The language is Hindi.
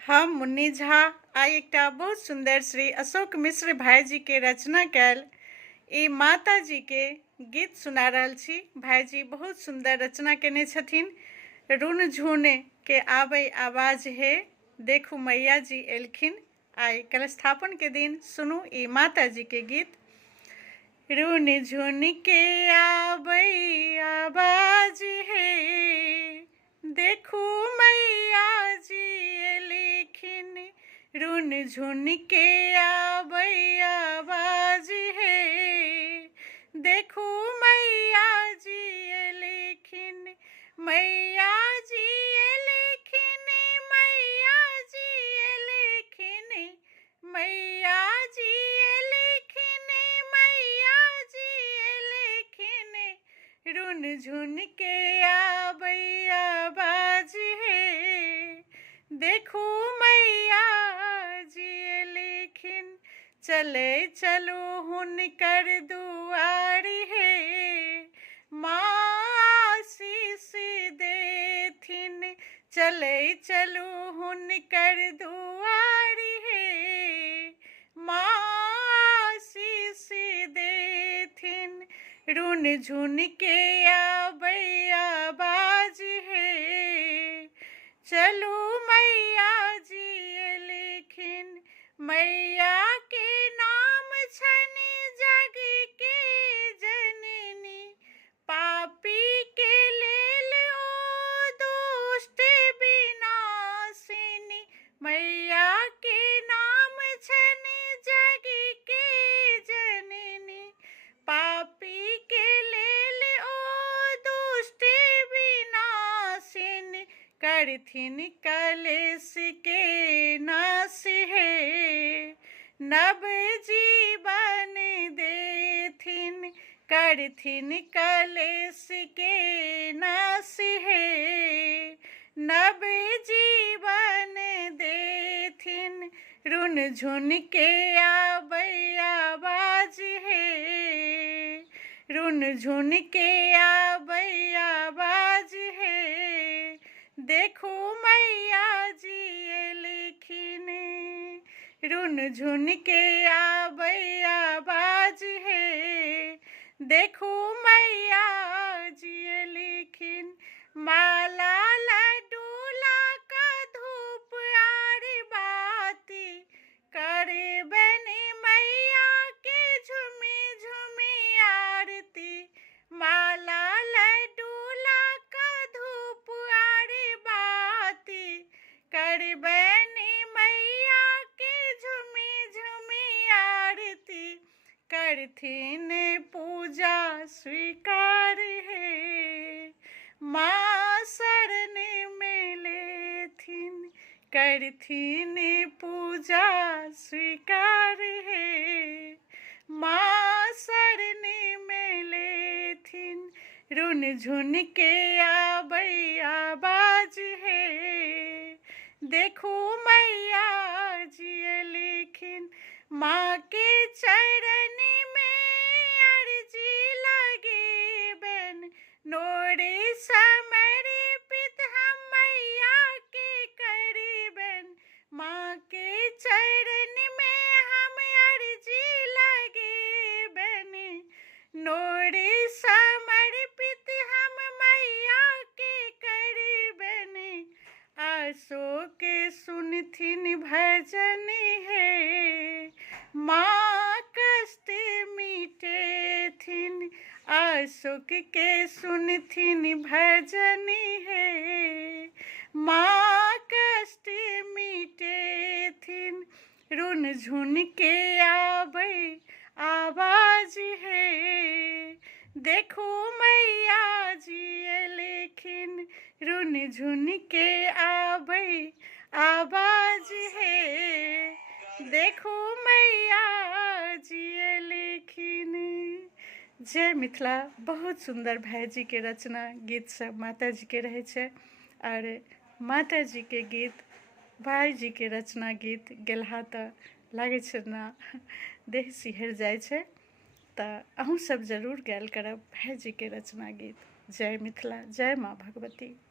हम मुन्नी झा आई एकटा बहुत सुंदर श्री अशोक मिश्र भाईजी के रचना कैल ई माता जी के गीत सुना रहल छी। भाईजी बहुत सुंदर रचना केने छथिन। रुन झुन के आबै आवाज हे, देखू मैया जी एलखिन। आई कलस्थापन के दिन सुनू ई माता जी के गीत। रुन झुन के आबै आवाज हे, देखू मैया जी एलखिन। रुन झुन के आबै आवाज हे, देखू मैया जी एलखिन। मैया जी एलखिन, मैया जी एलखिन, मैया जी एलखिन, मैया जी एलखिन। रुन झुन के आबै आवाज हे, देखू मैया जी एलखिन। चले चलू हुनकर दुआरी हे, माँ आशीष देथिन। चले चलू हुनकर दुआरी हे, माँ आशीष देथिन। रुन झुन के आबै आवाज हे, चलू मैया जी एलखिन। मैया के नाम छनि जग के जननी, पापी के लेल ओ दुष्ट विनाशिनी। मैया के नाम छनि जग के जननी, पापी के लेल ओ दुष्ट विनाशिनी। करथिन कलेश के नाश हे, नव जीवन देथिन। करथिन कलेश के नाश हे, नव जीवन देथिन। रुन झुन के आबै आवाज हे, रुन झुन के आबै आवाज हे, देखू मैया जी एलखिन। रुन झुन के आबै आवाज हे, देखू मैया जी एलखिन। माला लड्डूला का धूप आरबाती, करबनि मैया के झुमी झुमी आरती। माला लड्डूला का धूप आरबाती, करबनि मैया के झुमी झुमी आरती। करथिन पूजा स्वीकार हे, माँ शरण में लेथिन। करथिन पूजा स्वीकार हे, माँ शरण में लेथिन। रुन झुन के आबै आवाज हे, देखू मैया जी एलखिन। माँ के चरण में अर्जी लगेबनि, नोरे समर्पित हम मैया के करबनि। माँ के चरण में हम अर्जी लगेबनि, नोरे समर्पित हम मैया के करबनि। अशोक सुनथिन भजन हे, माँ कष्ट मिटेथिन। अशोक के सुनथिन भजन हे, माँ कष्ट मिटेथिन। रुन झुन के आबै आवाज हे, देखू मैया जी एलखिन। रुन झुन के आबै आवाज हे, देखू मैया जी एलखिन। जय मिथिला। बहुत सुंदर भाईजी के रचना गीत सब माता जी के रहे छै, और माता जी के गीत भाईजी के रचना गीत गेलहा तऽ लागे छै ना देह सिहर जाय छै। तऽ अहूँ सब जरूर गायल करब भाईजी के रचना गीत। जय मिथिला, जय माँ भगवती।